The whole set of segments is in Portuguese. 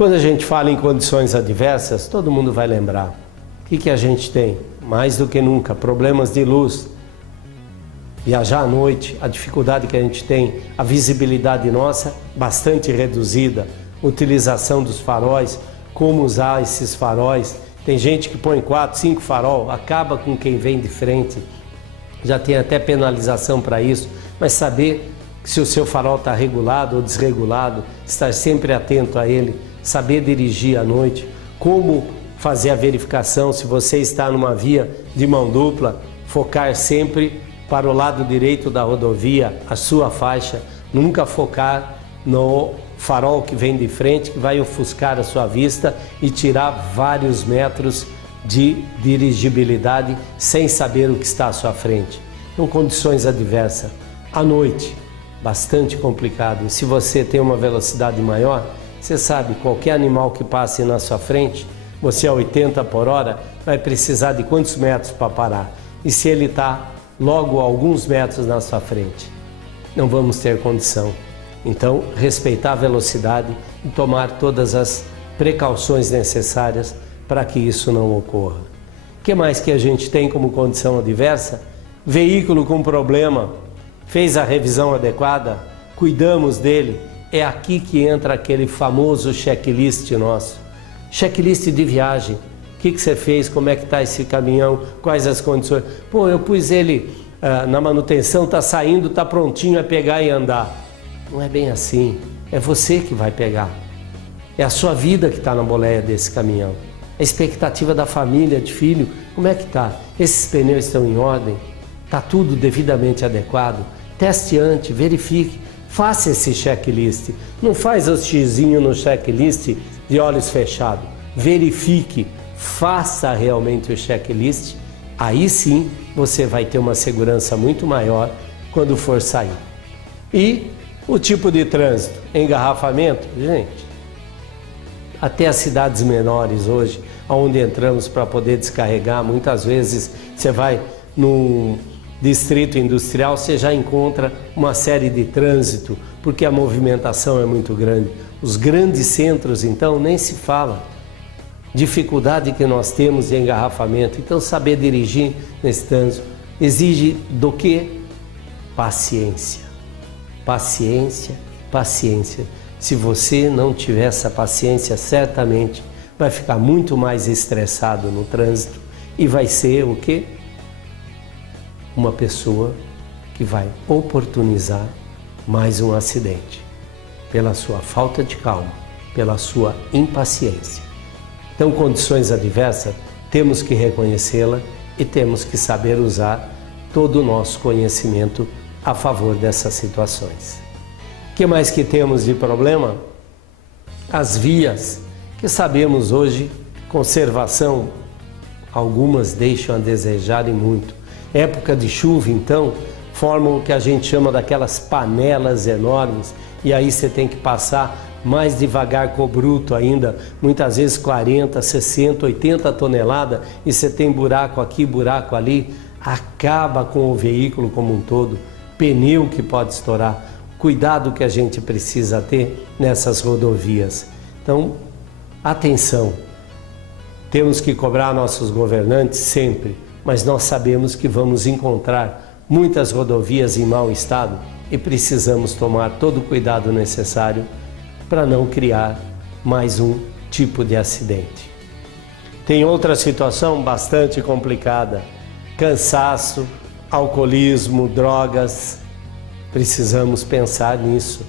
Quando a gente fala em condições adversas, todo mundo vai lembrar. O que a gente tem? Mais do que nunca, problemas de luz. Viajar à noite, a dificuldade que a gente tem, a visibilidade nossa bastante reduzida, utilização dos faróis, como usar esses faróis. Tem gente que põe 4, 5 farol, acaba com quem vem de frente. Já tem até penalização para isso, mas saber se o seu farol está regulado ou desregulado, estar sempre atento a ele, saber dirigir à noite, como fazer a verificação se você está numa via de mão dupla, focar sempre para o lado direito da rodovia, a sua faixa, nunca focar no farol que vem de frente, que vai ofuscar a sua vista e tirar vários metros de dirigibilidade sem saber o que está à sua frente. Em condições adversas, à noite, bastante complicado. E se você tem uma velocidade maior, você sabe, qualquer animal que passe na sua frente, você a 80 por hora, vai precisar de quantos metros para parar? E se ele está logo a alguns metros na sua frente? Não vamos ter condição. Então, respeitar a velocidade e tomar todas as precauções necessárias para que isso não ocorra. O que mais que a gente tem como condição adversa? Veículo com problema, fez a revisão adequada, cuidamos dele. É aqui que entra aquele famoso checklist nosso. Checklist de viagem. O que você fez? Como é que está esse caminhão? Quais as condições? Pô, eu pus ele na manutenção, está saindo, está prontinho a pegar e andar. Não é bem assim. É você que vai pegar. É a sua vida que está na boleia desse caminhão. A expectativa da família, de filho, como é que está? Esses pneus estão em ordem? Está tudo devidamente adequado? Teste antes, verifique, faça esse checklist. Não faz os xizinhos no checklist de olhos fechados. Verifique, faça realmente o checklist. Aí sim você vai ter uma segurança muito maior quando for sair. E o tipo de trânsito, engarrafamento, gente, até as cidades menores hoje, onde entramos para poder descarregar, muitas vezes você vai num distrito industrial, você já encontra uma série de trânsito, porque a movimentação é muito grande. Os grandes centros, então, nem se fala. Dificuldade que nós temos de engarrafamento. Então, saber dirigir nesse trânsito exige do quê? Paciência. Paciência, paciência. Se você não tiver essa paciência, certamente vai ficar muito mais estressado no trânsito e vai ser o quê? Uma pessoa que vai oportunizar mais um acidente, pela sua falta de calma, pela sua impaciência. Então, condições adversas, temos que reconhecê-la e temos que saber usar todo o nosso conhecimento a favor dessas situações. O que mais que temos de problema? As vias, que sabemos hoje, conservação, algumas deixam a desejar e muito. Época de chuva, então, formam o que a gente chama daquelas panelas enormes, e aí você tem que passar mais devagar com o bruto ainda, muitas vezes 40, 60, 80 toneladas, e você tem buraco aqui, buraco ali, acaba com o veículo como um todo, pneu que pode estourar, cuidado que a gente precisa ter nessas rodovias. Então, atenção, temos que cobrar nossos governantes sempre, mas nós sabemos que vamos encontrar muitas rodovias em mau estado e precisamos tomar todo o cuidado necessário para não criar mais um tipo de acidente. Tem outra situação bastante complicada, cansaço, alcoolismo, drogas. Precisamos pensar nisso.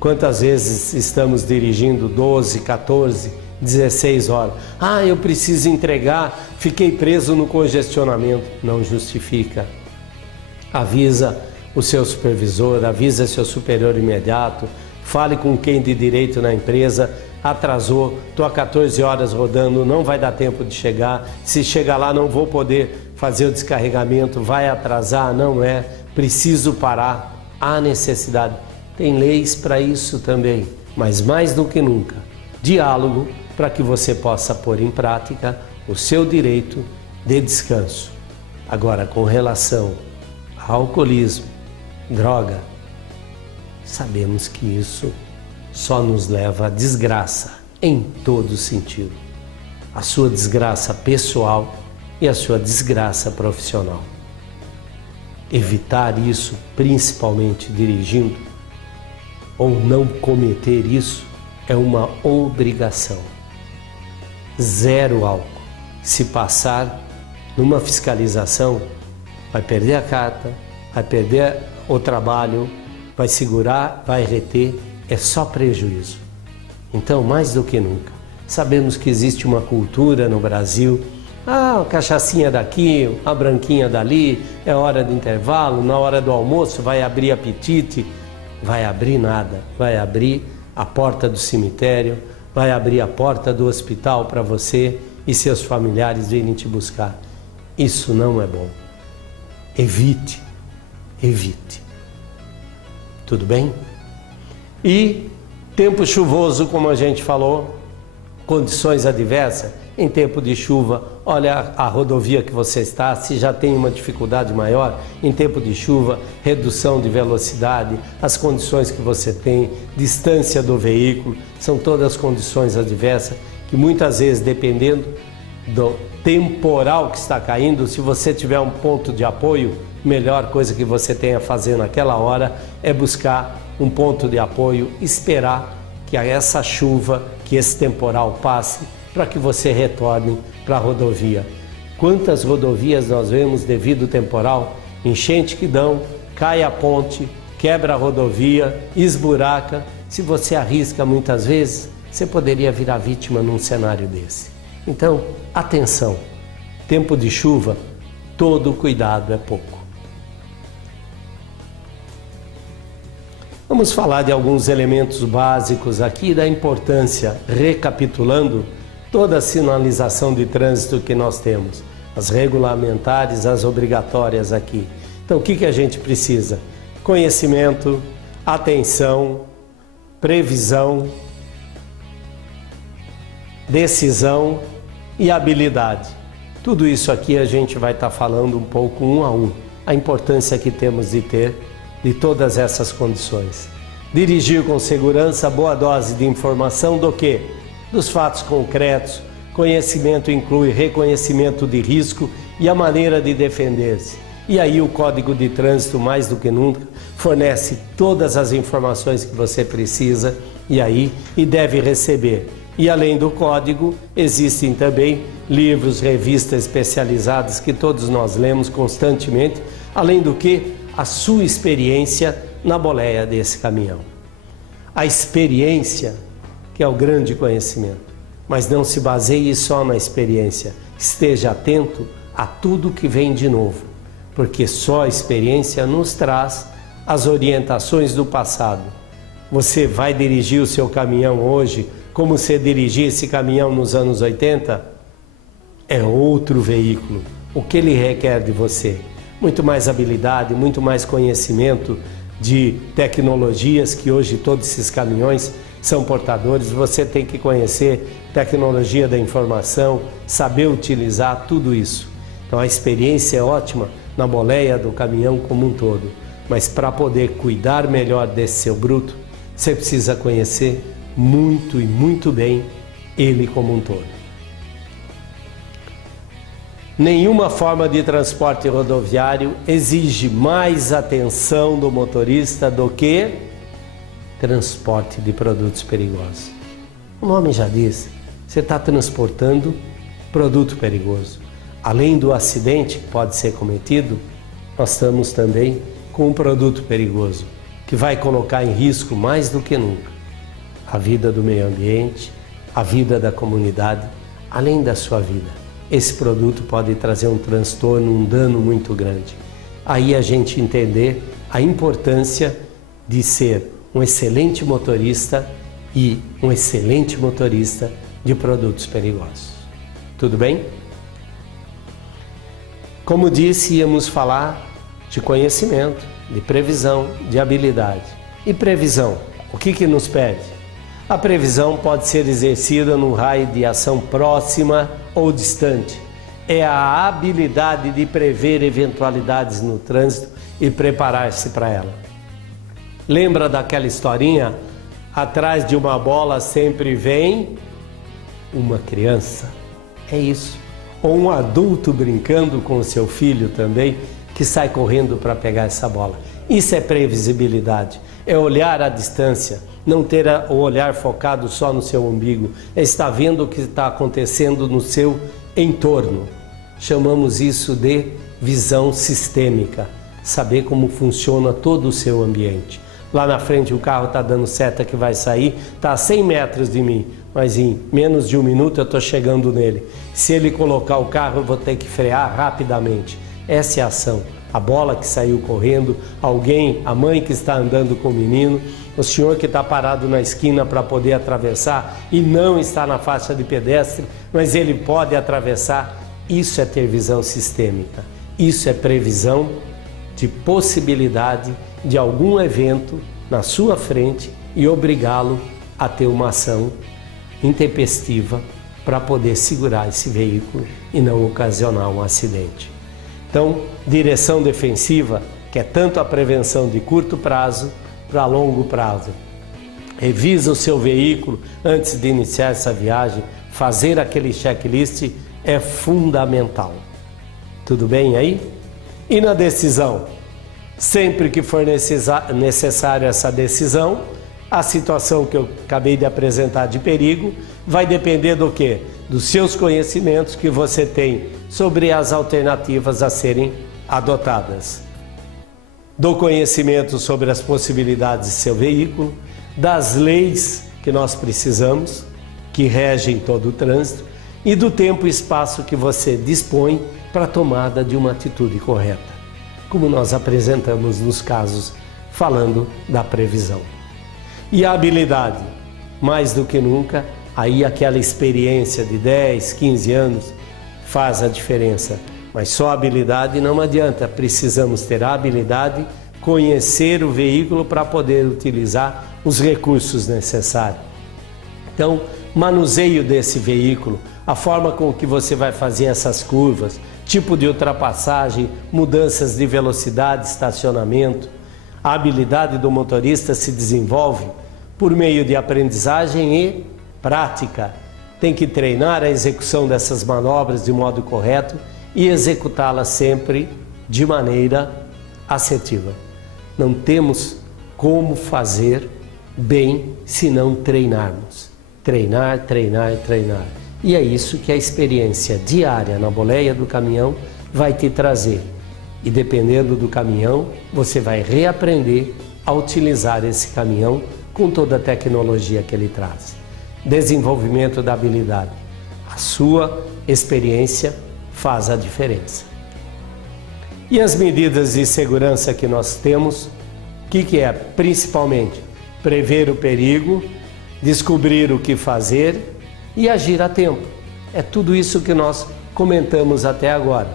Quantas vezes estamos dirigindo 12, 14, 16 horas? Ah, eu preciso entregar, fiquei preso no congestionamento. Não justifica. Avisa o seu supervisor, avisa seu superior imediato, fale com quem de direito na empresa, atrasou, estou há 14 horas rodando, não vai dar tempo de chegar, se chegar lá não vou poder fazer o descarregamento, vai atrasar, não é, preciso parar, há necessidade. Tem leis para isso também, mas mais do que nunca, diálogo para que você possa pôr em prática o seu direito de descanso. Agora, com relação ao alcoolismo, droga, sabemos que isso só nos leva à desgraça em todo sentido. A sua desgraça pessoal e a sua desgraça profissional. Evitar isso, principalmente dirigindo, ou não cometer isso, é uma obrigação. 0 álcool. Se passar numa fiscalização, vai perder a carta, vai perder o trabalho, vai segurar, vai reter, é só prejuízo. Então, mais do que nunca, sabemos que existe uma cultura no Brasil, uma cachaçinha daqui, uma branquinha dali, é hora de intervalo, na hora do almoço vai abrir apetite, vai abrir nada, vai abrir a porta do cemitério, vai abrir a porta do hospital para você e seus familiares virem te buscar. Isso não é bom. Evite, evite. Tudo bem? E tempo chuvoso, como a gente falou, condições adversas, em tempo de chuva, olha a rodovia que você está, se já tem uma dificuldade maior, em tempo de chuva, redução de velocidade, as condições que você tem, distância do veículo, são todas condições adversas que muitas vezes, dependendo do temporal que está caindo, se você tiver um ponto de apoio, melhor coisa que você tem a fazer naquela hora é buscar um ponto de apoio, esperar que essa chuva, que esse temporal passe, para que você retorne para a rodovia. Quantas rodovias nós vemos devido ao temporal? Enchente que dão, cai a ponte, quebra a rodovia, esburaca. Se você arrisca muitas vezes, você poderia virar vítima num cenário desse. Então, atenção, tempo de chuva, todo cuidado é pouco. Vamos falar de alguns elementos básicos aqui da importância, recapitulando toda a sinalização de trânsito que nós temos, as regulamentares, as obrigatórias aqui. Então, o que a gente precisa? Conhecimento, atenção, previsão, decisão e habilidade. Tudo isso aqui a gente vai estar falando um pouco um a um, a importância que temos de ter de todas essas condições. Dirigir com segurança, boa dose de informação do quê? Dos fatos concretos. Conhecimento inclui reconhecimento de risco e a maneira de defender-se. E aí o Código de Trânsito, mais do que nunca, fornece todas as informações que você precisa e deve receber. E além do código, existem também livros, revistas especializadas que todos nós lemos constantemente, além do que a sua experiência na boleia desse caminhão. A experiência, que é o grande conhecimento, mas não se baseie só na experiência, esteja atento a tudo que vem de novo, porque só a experiência nos traz as orientações do passado. Você vai dirigir o seu caminhão hoje como você dirigia esse caminhão nos anos 80? É outro veículo. O que ele requer de você? Muito mais habilidade, muito mais conhecimento de tecnologias que hoje todos esses caminhões são portadores. Você tem que conhecer tecnologia da informação, saber utilizar tudo isso. Então a experiência é ótima na boleia do caminhão como um todo, mas para poder cuidar melhor desse seu bruto, você precisa conhecer muito e muito bem ele como um todo. Nenhuma forma de transporte rodoviário exige mais atenção do motorista do que transporte de produtos perigosos. O nome já diz, você está transportando produto perigoso. Além do acidente que pode ser cometido, nós estamos também com um produto perigoso que vai colocar em risco mais do que nunca a vida do meio ambiente, a vida da comunidade, além da sua vida. Esse produto pode trazer um transtorno, um dano muito grande. Aí a gente entender a importância de ser um excelente motorista e um excelente motorista de produtos perigosos. Tudo bem? Como disse, íamos falar de conhecimento, de previsão, de habilidade. E previsão, o que nos pede? A previsão pode ser exercida num raio de ação próxima ou distante. É a habilidade de prever eventualidades no trânsito e preparar-se para ela. Lembra daquela historinha? Atrás de uma bola sempre vem uma criança? É isso. Ou um adulto brincando com o seu filho também, que sai correndo para pegar essa bola. Isso é previsibilidade, é olhar à distância, não ter o olhar focado só no seu umbigo, é estar vendo o que está acontecendo no seu entorno. Chamamos isso de visão sistêmica, saber como funciona todo o seu ambiente. Lá na frente o carro está dando seta que vai sair, está a 100 metros de mim, mas em menos de um minuto eu estou chegando nele. Se ele colocar o carro, eu vou ter que frear rapidamente. Essa é a ação. A bola que saiu correndo, alguém, a mãe que está andando com o menino, o senhor que está parado na esquina para poder atravessar e não está na faixa de pedestre, mas ele pode atravessar. Isso é ter visão sistêmica. Isso é previsão de possibilidade de algum evento na sua frente e obrigá-lo a ter uma ação intempestiva para poder segurar esse veículo e não ocasionar um acidente. Então, direção defensiva, que é tanto a prevenção de curto prazo para longo prazo. Revisa o seu veículo antes de iniciar essa viagem, fazer aquele checklist é fundamental. Tudo bem aí? E na decisão? Sempre que for necessário essa decisão, a situação que eu acabei de apresentar de perigo vai depender do quê? Dos seus conhecimentos que você tem sobre as alternativas a serem adotadas. Do conhecimento sobre as possibilidades de seu veículo, das leis que nós precisamos, que regem todo o trânsito, e do tempo e espaço que você dispõe para a tomada de uma atitude correta, como nós apresentamos nos casos falando da previsão. E a habilidade, mais do que nunca, aí aquela experiência de 10, 15 anos faz a diferença. Mas só habilidade não adianta, precisamos ter a habilidade, conhecer o veículo para poder utilizar os recursos necessários. Então, manuseio desse veículo, a forma com que você vai fazer essas curvas, tipo de ultrapassagem, mudanças de velocidade, estacionamento. A habilidade do motorista se desenvolve por meio de aprendizagem e prática. Tem que treinar a execução dessas manobras de modo correto e executá-las sempre de maneira assertiva. Não temos como fazer bem se não treinarmos. Treinar, treinar, treinar. E é isso que a experiência diária na boleia do caminhão vai te trazer. E dependendo do caminhão, você vai reaprender a utilizar esse caminhão com toda a tecnologia que ele traz. Desenvolvimento da habilidade. A sua experiência faz a diferença. E as medidas de segurança que nós temos, o que é? Principalmente prever o perigo, descobrir o que fazer e agir a tempo. É tudo isso que nós comentamos até agora.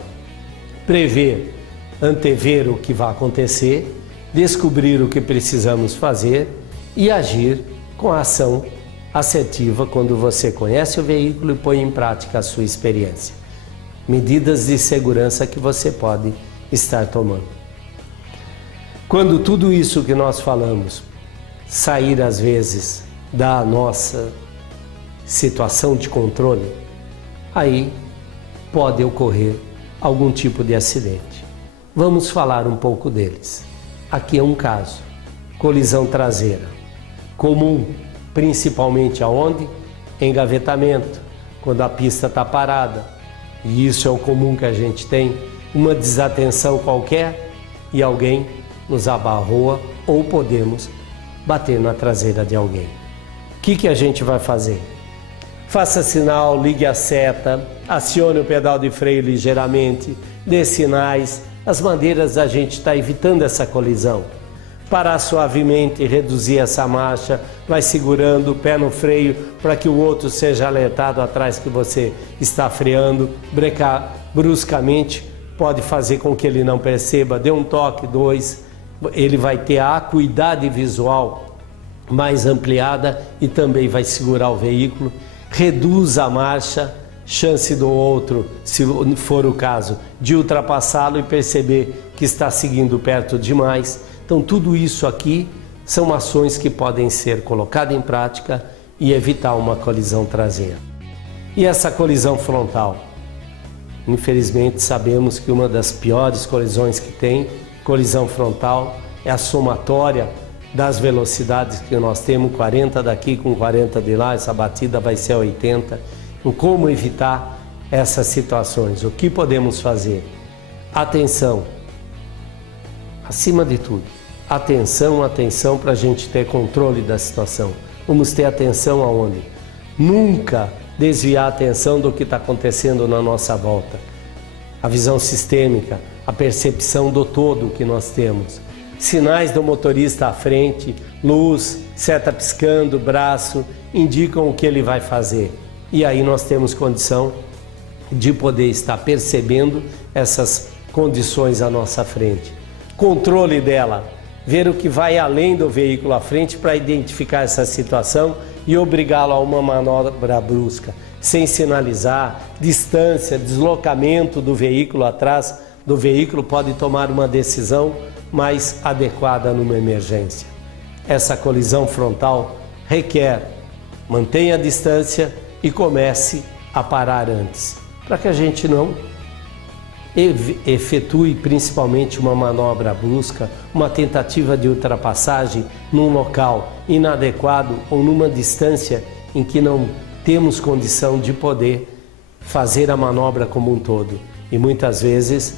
Prever, antever o que vai acontecer, descobrir o que precisamos fazer e agir com a ação assertiva quando você conhece o veículo e põe em prática a sua experiência. Medidas de segurança que você pode estar tomando. Quando tudo isso que nós falamos sair às vezes da nossa situação de controle, aí pode ocorrer algum tipo de acidente. Vamos falar um pouco deles. Aqui é um caso, colisão traseira, comum, principalmente aonde? Engavetamento, quando a pista está parada, e isso é o comum que a gente tem, uma desatenção qualquer e alguém nos abarroa ou podemos bater na traseira de alguém. O que a gente vai fazer? Faça sinal, ligue a seta, acione o pedal de freio ligeiramente, dê sinais, as maneiras da gente estar evitando essa colisão. Parar suavemente, reduzir essa marcha, vai segurando o pé no freio para que o outro seja alertado atrás que você está freando. Brecar bruscamente pode fazer com que ele não perceba, dê um toque, dois, ele vai ter a acuidade visual mais ampliada e também vai segurar o veículo. Reduz a marcha, chance do outro, se for o caso, de ultrapassá-lo e perceber que está seguindo perto demais. Então tudo isso aqui são ações que podem ser colocadas em prática e evitar uma colisão traseira. E essa colisão frontal? Infelizmente sabemos que uma das piores colisões que tem, colisão frontal, é a somatória das velocidades que nós temos, 40 daqui com 40 de lá, essa batida vai ser 80. Então, como evitar essas situações? O que podemos fazer? Atenção, acima de tudo, atenção para a gente ter controle da situação. Vamos ter atenção aonde? Nunca desviar a atenção do que está acontecendo na nossa volta. A visão sistêmica, a percepção do todo que nós temos. Sinais do motorista à frente, luz, seta piscando, braço, indicam o que ele vai fazer. E aí nós temos condição de poder estar percebendo essas condições à nossa frente. Controle dela, ver o que vai além do veículo à frente para identificar essa situação e obrigá-lo a uma manobra brusca, sem sinalizar, distância, deslocamento do veículo atrás do veículo, pode tomar uma decisão mais adequada numa emergência. Essa colisão frontal requer, mantenha a distância e comece a parar antes, para que a gente não efetue principalmente uma manobra brusca, uma tentativa de ultrapassagem num local inadequado ou numa distância em que não temos condição de poder fazer a manobra como um todo. E muitas vezes,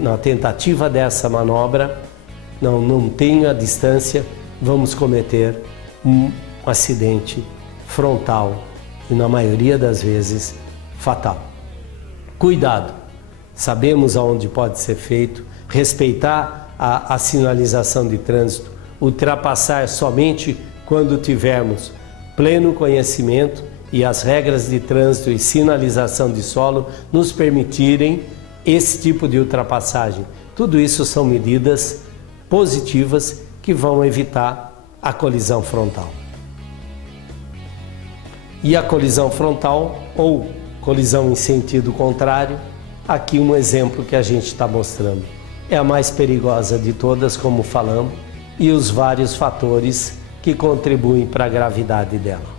na tentativa dessa manobra, não tenho a distância, vamos cometer um acidente frontal e, na maioria das vezes, fatal. Cuidado! Sabemos aonde pode ser feito, respeitar a sinalização de trânsito, ultrapassar somente quando tivermos pleno conhecimento e as regras de trânsito e sinalização de solo nos permitirem esse tipo de ultrapassagem. Tudo isso são medidas positivas que vão evitar a colisão frontal. E a colisão frontal ou colisão em sentido contrário, aqui um exemplo que a gente está mostrando. É a mais perigosa de todas, como falamos, e os vários fatores que contribuem para a gravidade dela.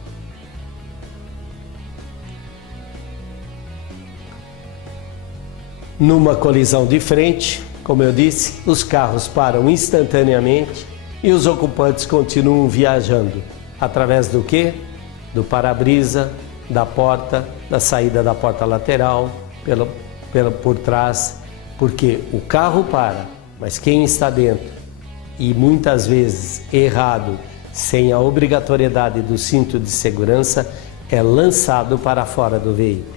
Numa colisão de frente, como eu disse, os carros param instantaneamente e os ocupantes continuam viajando. Através do quê? Do para-brisa, da porta, da saída da porta lateral, por trás, porque o carro para, mas quem está dentro e muitas vezes errado, sem a obrigatoriedade do cinto de segurança, é lançado para fora do veículo.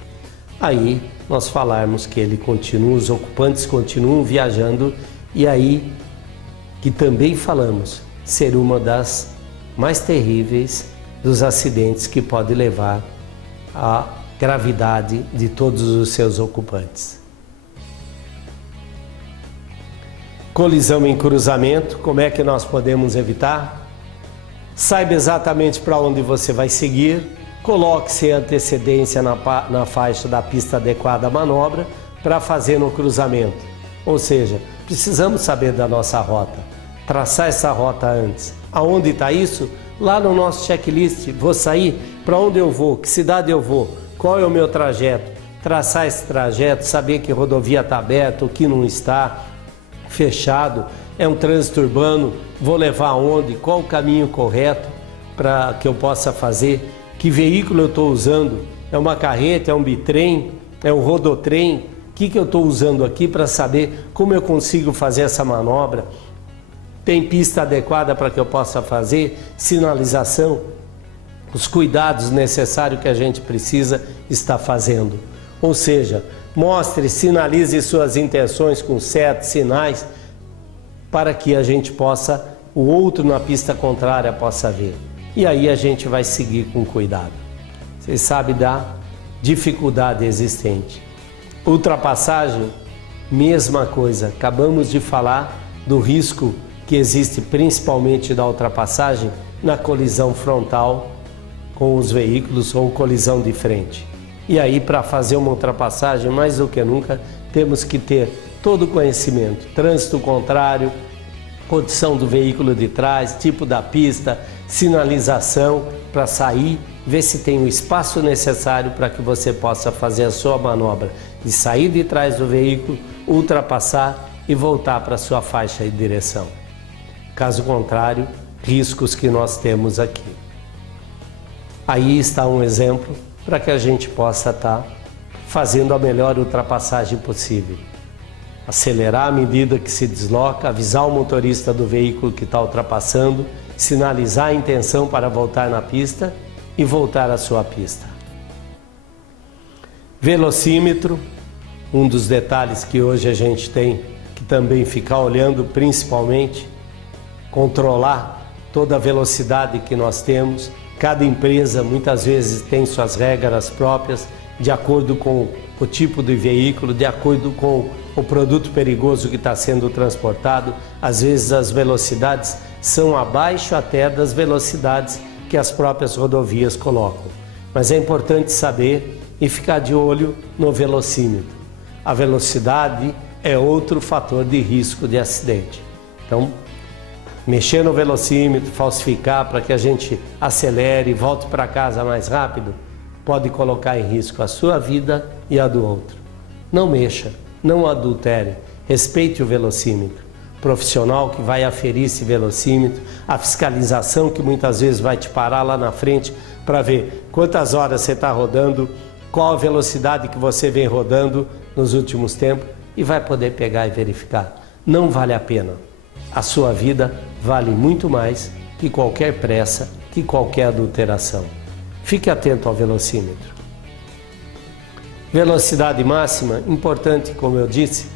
Aí nós falarmos que os ocupantes continuam viajando e aí que também falamos ser uma das mais terríveis dos acidentes que pode levar à gravidade de todos os seus ocupantes. Colisão em cruzamento, como é que nós podemos evitar? Saiba exatamente para onde você vai seguir, coloque-se em antecedência na faixa da pista adequada à manobra para fazer no cruzamento. Ou seja, precisamos saber da nossa rota, traçar essa rota antes. Aonde está isso? Lá no nosso checklist, vou sair, para onde eu vou, que cidade eu vou, qual é o meu trajeto, traçar esse trajeto, saber que rodovia está aberta, o que não está, fechado, é um trânsito urbano, vou levar aonde, qual o caminho correto para que eu possa fazer, que veículo eu estou usando, é uma carreta, é um bitrem, é um rodotrem, o que eu estou usando aqui para saber como eu consigo fazer essa manobra, tem pista adequada para que eu possa fazer, sinalização, os cuidados necessários que a gente precisa estar fazendo. Ou seja, mostre, sinalize suas intenções com setas, sinais, para que a gente possa, o outro na pista contrária possa ver. E aí a gente vai seguir com cuidado. Vocês sabem da dificuldade existente. Ultrapassagem, mesma coisa. Acabamos de falar do risco que existe principalmente da ultrapassagem na colisão frontal com os veículos ou colisão de frente. E aí, para fazer uma ultrapassagem, mais do que nunca, temos que ter todo o conhecimento, trânsito contrário, condição do veículo de trás, tipo da pista, sinalização para sair, ver se tem o espaço necessário para que você possa fazer a sua manobra de sair de trás do veículo, ultrapassar e voltar para a sua faixa de direção. Caso contrário, riscos que nós temos aqui. Aí está um exemplo para que a gente possa estar fazendo a melhor ultrapassagem possível. Acelerar à medida que se desloca, avisar o motorista do veículo que está ultrapassando, sinalizar a intenção para voltar na pista e voltar à sua pista. Velocímetro, um dos detalhes que hoje a gente tem que também ficar olhando, principalmente, controlar toda a velocidade que nós temos. Cada empresa muitas vezes tem suas regras próprias, de acordo com o tipo de veículo, de acordo com o produto perigoso que está sendo transportado. Às vezes as velocidades são abaixo até das velocidades que as próprias rodovias colocam. Mas é importante saber e ficar de olho no velocímetro. A velocidade é outro fator de risco de acidente. Então, mexer no velocímetro, falsificar para que a gente acelere e volte para casa mais rápido, pode colocar em risco a sua vida e a do outro. Não mexa, não adultere, respeite o velocímetro. Profissional que vai aferir esse velocímetro, a fiscalização que muitas vezes vai te parar lá na frente para ver quantas horas você está rodando, qual a velocidade que você vem rodando nos últimos tempos e vai poder pegar e verificar. Não vale a pena. A sua vida vale muito mais que qualquer pressa, que qualquer adulteração. Fique atento ao velocímetro. Velocidade máxima, importante, como eu disse,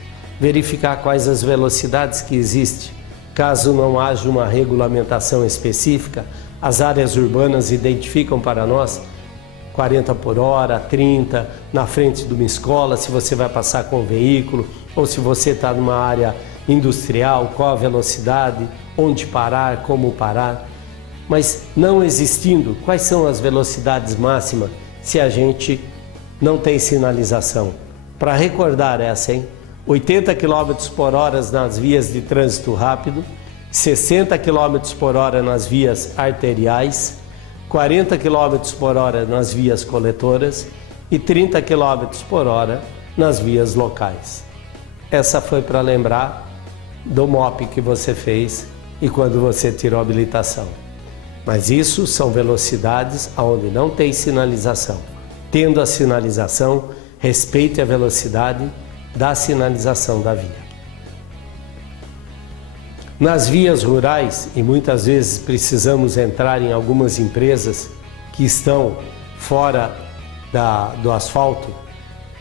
verificar quais as velocidades que existem. Caso não haja uma regulamentação específica, as áreas urbanas identificam para nós 40 por hora, 30, na frente de uma escola, se você vai passar com o veículo, ou se você está numa área industrial, qual a velocidade, onde parar, como parar. Mas não existindo, quais são as velocidades máximas se a gente não tem sinalização? Para recordar essa, 80 km por hora nas vias de trânsito rápido, 60 km por hora nas vias arteriais, 40 km por hora nas vias coletoras e 30 km por hora nas vias locais. Essa foi para lembrar do MOP que você fez e quando você tirou a habilitação. Mas isso são velocidades onde não tem sinalização. Tendo a sinalização, respeite a velocidade da sinalização da via. Nas vias rurais, e muitas vezes precisamos entrar em algumas empresas que estão fora do asfalto,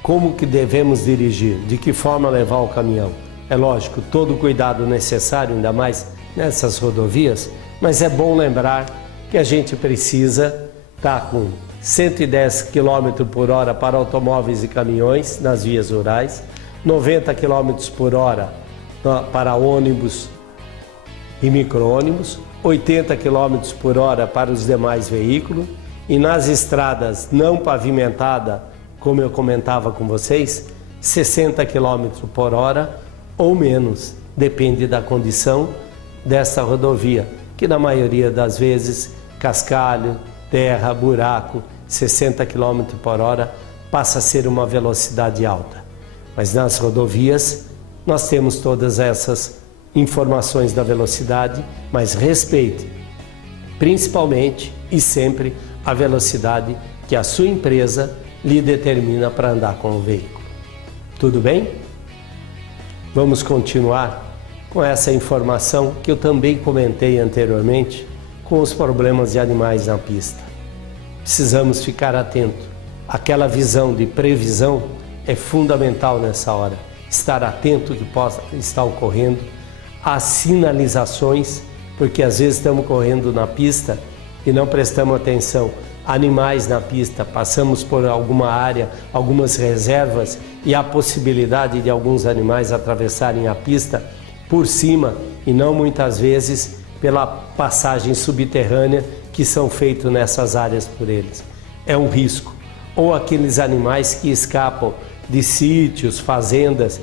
como que devemos dirigir? De que forma levar o caminhão? É lógico, todo o cuidado necessário, ainda mais nessas rodovias, mas é bom lembrar que a gente precisa estar com 110 km por hora para automóveis e caminhões nas vias rurais, 90 km por hora para ônibus e micro-ônibus, 80 km por hora para os demais veículos e nas estradas não pavimentadas, como eu comentava com vocês, 60 km por hora ou menos, depende da condição dessa rodovia, que na maioria das vezes, cascalho, terra, buraco, 60 km por hora passa a ser uma velocidade alta. Mas nas rodovias nós temos todas essas informações da velocidade, mas respeite principalmente e sempre a velocidade que a sua empresa lhe determina para andar com o veículo. Tudo bem? Vamos continuar com essa informação que eu também comentei anteriormente com os problemas de animais na pista. Precisamos ficar atentos. Aquela visão de previsão é fundamental nessa hora. Estar atento ao que possa estar ocorrendo, às sinalizações, porque às vezes estamos correndo na pista e não prestamos atenção. Animais na pista, passamos por alguma área, algumas reservas e há possibilidade de alguns animais atravessarem a pista por cima e não muitas vezes pela passagem subterrânea que são feitos nessas áreas por eles. É um risco. Ou aqueles animais que escapam de sítios, fazendas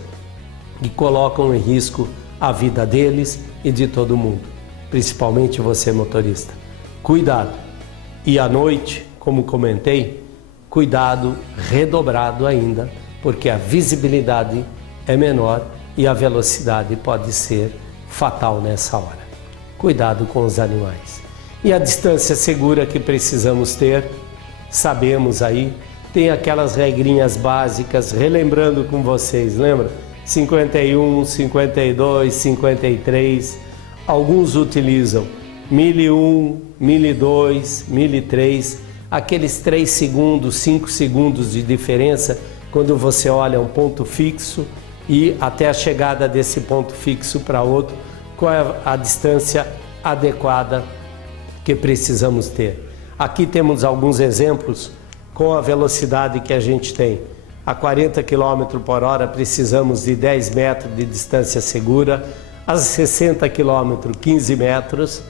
e colocam em risco a vida deles e de todo mundo, principalmente você motorista. Cuidado! E à noite, como comentei, cuidado redobrado ainda, porque a visibilidade é menor e a velocidade pode ser fatal nessa hora. Cuidado com os animais. E a distância segura que precisamos ter, sabemos aí, tem aquelas regrinhas básicas, relembrando com vocês, lembra? 51, 52, 53, alguns utilizam 1001, 1002, 1003, aqueles 3 segundos, 5 segundos de diferença quando você olha um ponto fixo e até a chegada desse ponto fixo para outro, qual é a distância adequada que precisamos ter. Aqui temos alguns exemplos com a velocidade que a gente tem. A 40 km por hora precisamos de 10 metros de distância segura, a 60 km 15 metros,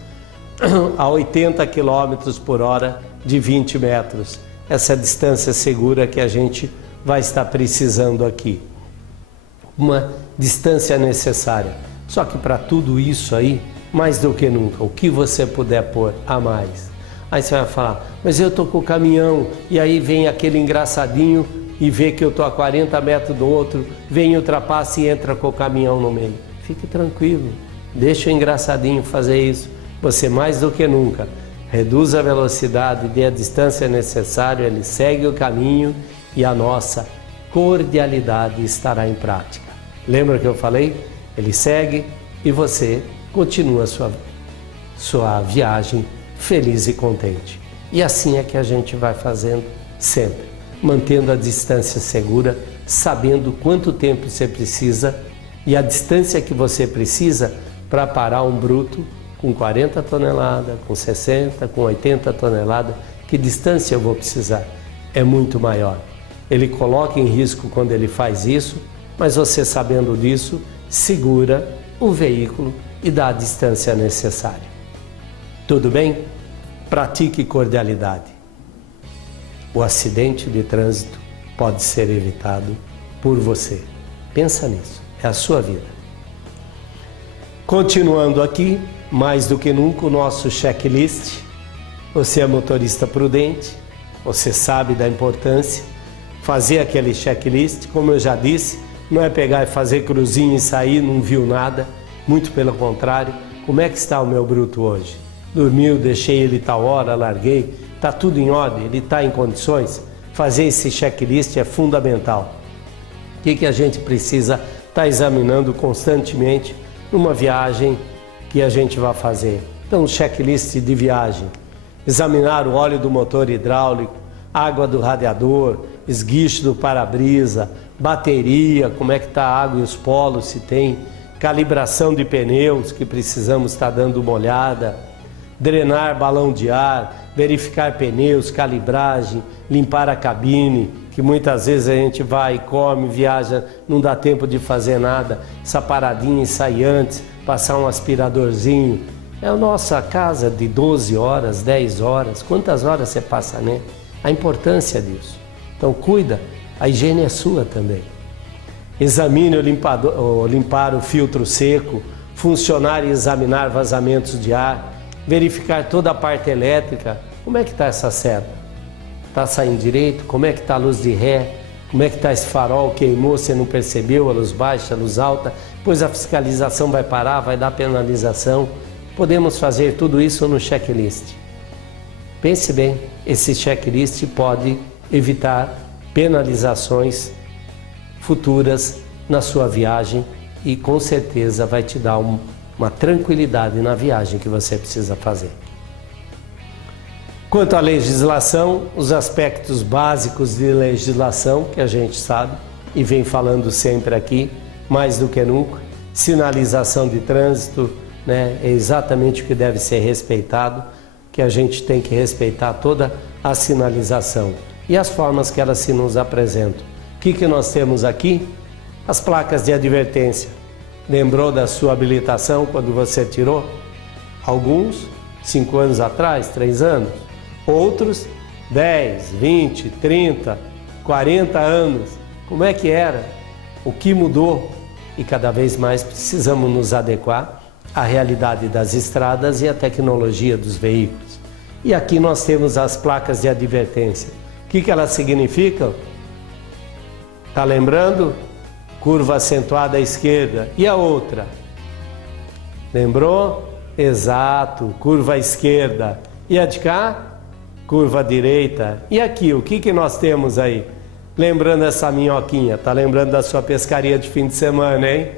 a 80 km por hora de 20 metros. Essa distância segura que a gente vai estar precisando aqui. Uma distância necessária. Só que para tudo isso aí, mais do que nunca, o que você puder pôr a mais. Aí você vai falar, mas eu estou com o caminhão, e aí vem aquele engraçadinho e vê que eu estou a 40 metros do outro, vem, ultrapassa e entra com o caminhão no meio. Fique tranquilo, deixa o engraçadinho fazer isso. Você mais do que nunca, reduz a velocidade, dê a distância necessária, ele segue o caminho e a nossa cordialidade estará em prática. Lembra que eu falei? Ele segue e você continua a sua viagem feliz e contente. E assim é que a gente vai fazendo sempre, mantendo a distância segura, sabendo quanto tempo você precisa e a distância que você precisa para parar um bruto com 40 toneladas, com 60, com 80 toneladas. Que distância eu vou precisar? É muito maior. Ele coloca em risco quando ele faz isso, mas você sabendo disso, segura o veículo e dá a distância necessária. Tudo bem? Pratique cordialidade. O acidente de trânsito pode ser evitado por você. Pensa nisso, é a sua vida. Continuando aqui, mais do que nunca, o nosso checklist. Você é motorista prudente, você sabe da importância. Fazer aquele checklist, como eu já disse, não é pegar e fazer cruzinho e sair, não viu nada. Muito pelo contrário. Como é que está o meu bruto hoje? Dormiu, deixei ele tal hora, larguei, está tudo em ordem, ele está em condições? Fazer esse checklist é fundamental. O que a gente precisa estar examinando constantemente numa viagem que a gente vai fazer? Então, checklist de viagem. Examinar o óleo do motor hidráulico, água do radiador, esguicho do para-brisa, bateria, como é que está a água e os polos, se tem, calibração de pneus, que precisamos estar dando uma olhada, drenar balão de ar, verificar pneus, calibragem, limpar a cabine, que muitas vezes a gente vai, come, viaja, não dá tempo de fazer nada, essa paradinha e sai antes, passar um aspiradorzinho. É a nossa casa de 12 horas, 10 horas, quantas horas você passa, né? A importância disso. Então cuida, a higiene é sua também. Examine limpar o filtro seco, funcionar e examinar vazamentos de ar, verificar toda a parte elétrica. Como é que está essa seta? Está saindo direito? Como é que está a luz de ré? Como é que está esse farol? Queimou, você não percebeu? A luz baixa, a luz alta? Depois a fiscalização vai parar, vai dar penalização. Podemos fazer tudo isso no checklist. Pense bem, esse checklist pode evitar penalizações futuras na sua viagem e com certeza vai te dar uma tranquilidade na viagem que você precisa fazer. Quanto à legislação, os aspectos básicos de legislação que a gente sabe e vem falando sempre aqui, mais do que nunca, sinalização de trânsito, né, é exatamente o que deve ser respeitado, que a gente tem que respeitar toda a sinalização e as formas que elas se nos apresentam. O que nós temos aqui? As placas de advertência. Lembrou da sua habilitação quando você tirou? Alguns, 5 anos atrás, 3 anos. Outros, 10, 20, 30, 40 anos. Como é que era? O que mudou? E cada vez mais precisamos nos adequar a realidade das estradas e a tecnologia dos veículos. E aqui nós temos as placas de advertência. O que elas significam? Tá lembrando? Curva acentuada à esquerda. E a outra? Lembrou? Exato, curva à esquerda. E a de cá? Curva à direita. E aqui, o que nós temos aí? Lembrando essa minhoquinha, tá lembrando da sua pescaria de fim de semana, hein?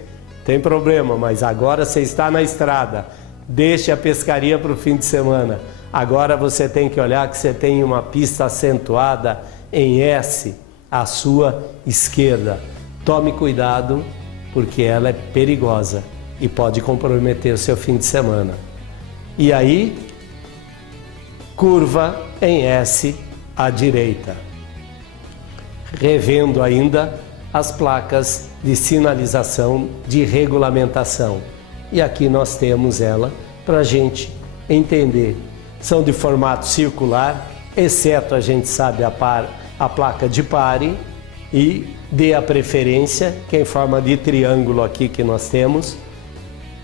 Tem problema, mas agora você está na estrada. Deixe a pescaria para o fim de semana. Agora você tem que olhar que você tem uma pista acentuada em S à sua esquerda. Tome cuidado, porque ela é perigosa e pode comprometer o seu fim de semana. E aí, curva em S à direita. Revendo ainda as placas de sinalização de regulamentação. E aqui nós temos ela para a gente entender. São de formato circular, exceto a gente sabe a placa de pare, e dê a preferência, que é em forma de triângulo aqui que nós temos,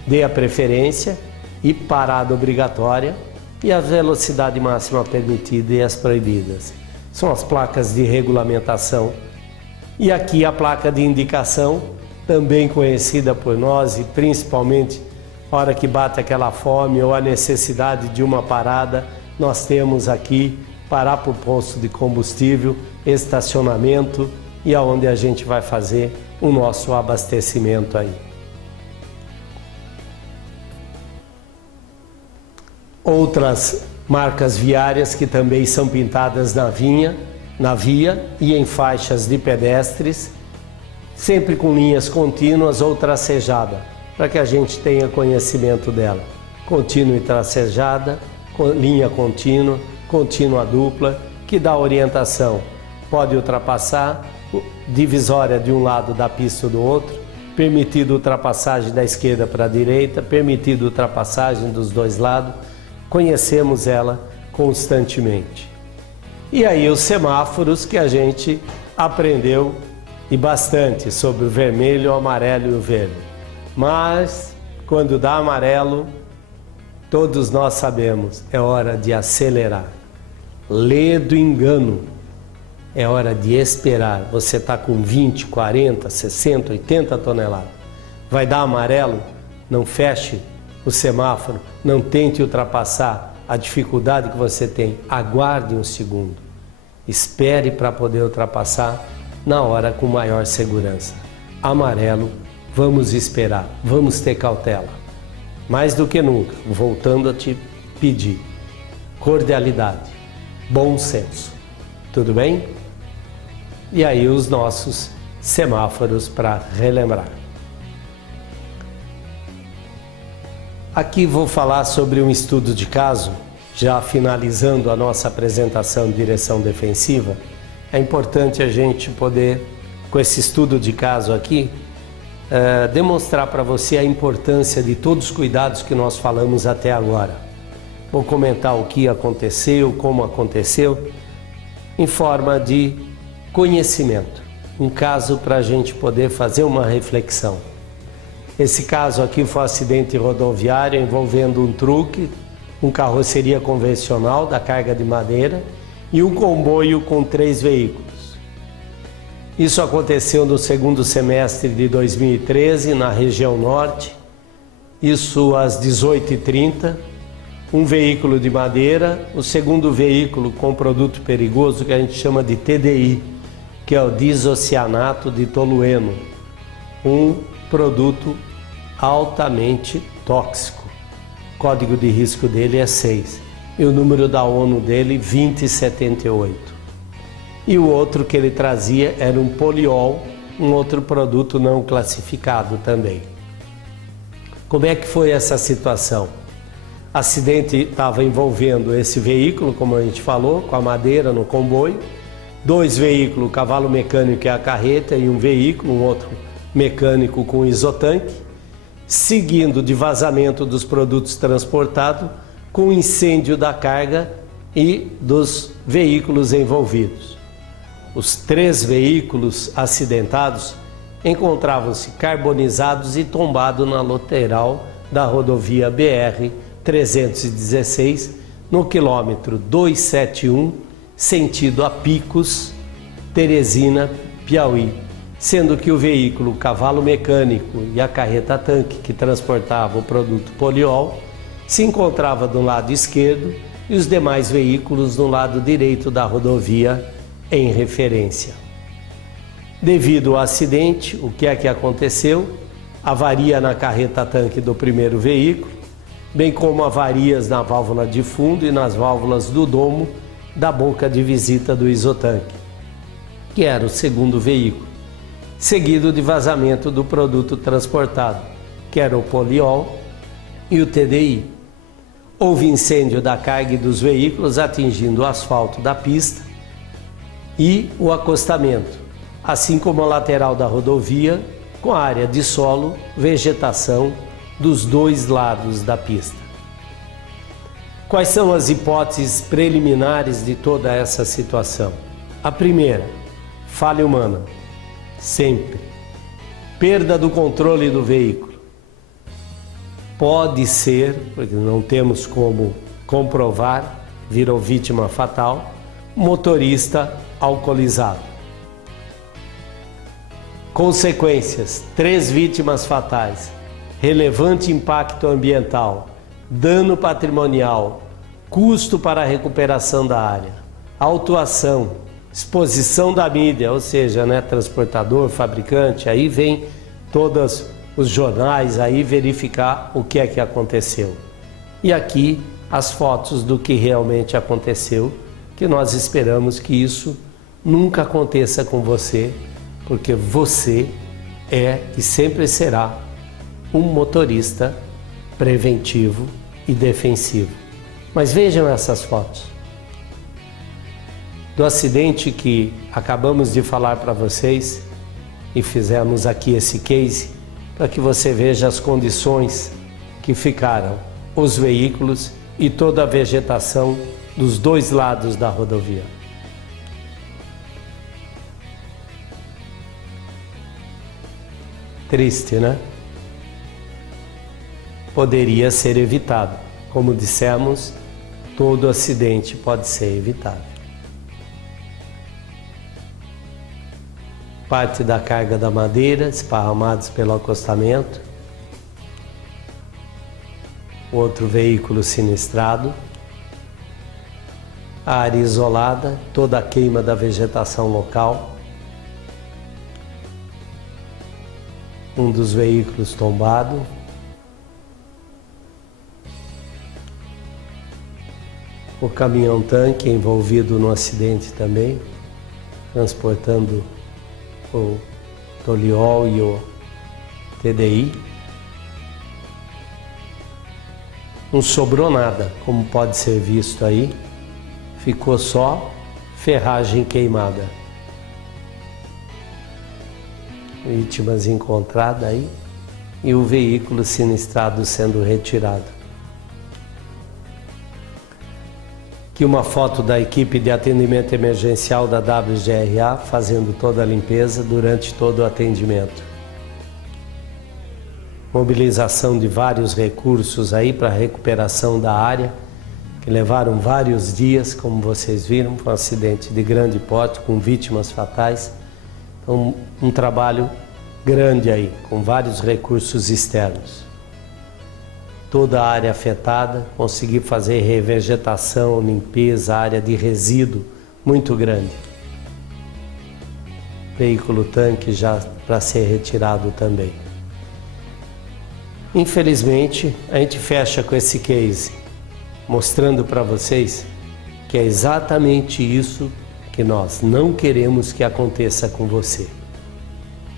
dê a preferência e parada obrigatória e a velocidade máxima permitida e as proibidas. São as placas de regulamentação. E aqui a placa de indicação, também conhecida por nós e principalmente na hora que bate aquela fome ou a necessidade de uma parada, nós temos aqui parar por posto de combustível, estacionamento e aonde a gente vai fazer o nosso abastecimento aí. Outras marcas viárias que também são pintadas na via e em faixas de pedestres, sempre com linhas contínuas ou tracejada, para que a gente tenha conhecimento dela. Contínua e tracejada, linha contínua, contínua dupla, que dá orientação. Pode ultrapassar, divisória de um lado da pista do outro, permitido ultrapassagem da esquerda para a direita, permitido ultrapassagem dos dois lados. Conhecemos ela constantemente. E aí os semáforos que a gente aprendeu e bastante sobre o vermelho, o amarelo e o verde. Mas quando dá amarelo, todos nós sabemos, é hora de acelerar. Lê do engano, é hora de esperar. Você está com 20, 40, 60, 80 toneladas. Vai dar amarelo? Não feche o semáforo, não tente ultrapassar a dificuldade que você tem. Aguarde um segundo. Espere para poder ultrapassar na hora com maior segurança. Amarelo, vamos esperar, vamos ter cautela. Mais do que nunca, voltando a te pedir, cordialidade, bom senso. Tudo bem? E aí os nossos semáforos para relembrar. Aqui vou falar sobre um estudo de caso, já finalizando a nossa apresentação de direção defensiva. É importante a gente poder, com esse estudo de caso aqui, demonstrar para você a importância de todos os cuidados que nós falamos até agora. Vou comentar o que aconteceu, como aconteceu, em forma de conhecimento. Um caso para a gente poder fazer uma reflexão. Esse caso aqui foi um acidente rodoviário envolvendo um truque, uma carroceria convencional da carga de madeira e um comboio com 3 veículos. Isso aconteceu no segundo semestre de 2013, na região norte, isso às 18h30, um veículo de madeira, o segundo veículo com produto perigoso que a gente chama de TDI, que é o disocianato de tolueno, um produto altamente tóxico. O código de risco dele é 6 e o número da ONU dele 2078. E o outro que ele trazia era um poliol, um outro produto não classificado também. Como é que foi essa situação? O acidente estava envolvendo esse veículo, como a gente falou, com a madeira no comboio, 2 veículos, cavalo mecânico e a carreta, e um veículo, um outro mecânico com isotanque, seguindo de vazamento dos produtos transportados, com incêndio da carga e dos veículos envolvidos. Os 3 veículos acidentados encontravam-se carbonizados e tombados na lateral da rodovia BR-316, no quilômetro 271, sentido a Picos, Teresina, Piauí, sendo que o veículo cavalo mecânico e a carreta-tanque que transportava o produto poliol se encontrava do lado esquerdo e os demais veículos no lado direito da rodovia em referência. Devido ao acidente, o que é que aconteceu? Avaria na carreta-tanque do primeiro veículo, bem como avarias na válvula de fundo e nas válvulas do domo da boca de visita do isotanque, que era o segundo veículo, seguido de vazamento do produto transportado, que era o poliol e o TDI. Houve incêndio da carga e dos veículos atingindo o asfalto da pista e o acostamento, assim como a lateral da rodovia, com a área de solo, vegetação dos dois lados da pista. Quais são as hipóteses preliminares de toda essa situação? A primeira, falha humana, sempre. Perda do controle do veículo. Pode ser, porque não temos como comprovar, virou vítima fatal, motorista alcoolizado. Consequências: 3 vítimas fatais, relevante impacto ambiental, dano patrimonial, custo para a recuperação da área, autuação, exposição da mídia, ou seja, transportador, fabricante, aí vem todos os jornais aí verificar o que é que aconteceu. E aqui as fotos do que realmente aconteceu, que nós esperamos que isso nunca aconteça com você, porque você é e sempre será um motorista preventivo e defensivo. Mas vejam essas fotos do acidente que acabamos de falar para vocês e fizemos aqui esse case para que você veja as condições que ficaram os veículos e toda a vegetação dos dois lados da rodovia. Triste, né? Poderia ser evitado. Como dissemos, todo acidente pode ser evitado. Parte da carga da madeira, esparramados pelo acostamento. Outro veículo sinistrado. A área isolada, toda a queima da vegetação local. Um dos veículos tombado. O caminhão-tanque envolvido no acidente também, transportando o poliol e o TDI. Não sobrou nada, como pode ser visto aí, ficou só ferragem queimada. Vítimas encontradas aí e o veículo sinistrado sendo retirado. Aqui uma foto da equipe de atendimento emergencial da WGRA fazendo toda a limpeza durante todo o atendimento. Mobilização de vários recursos aí para a recuperação da área, que levaram vários dias, como vocês viram, foi um acidente de grande porte com vítimas fatais. Então, um trabalho grande aí, com vários recursos externos. Toda a área afetada, consegui fazer revegetação, limpeza, área de resíduo muito grande. Veículo-tanque já para ser retirado também. Infelizmente, a gente fecha com esse case, mostrando para vocês que é exatamente isso que nós não queremos que aconteça com você.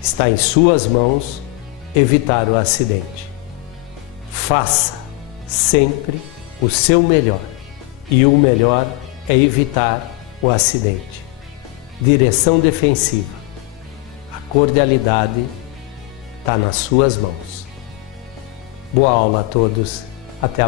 Está em suas mãos evitar o acidente. Faça sempre o seu melhor, e o melhor é evitar o acidente. Direção defensiva. A cordialidade está nas suas mãos. Boa aula a todos. Até a próxima.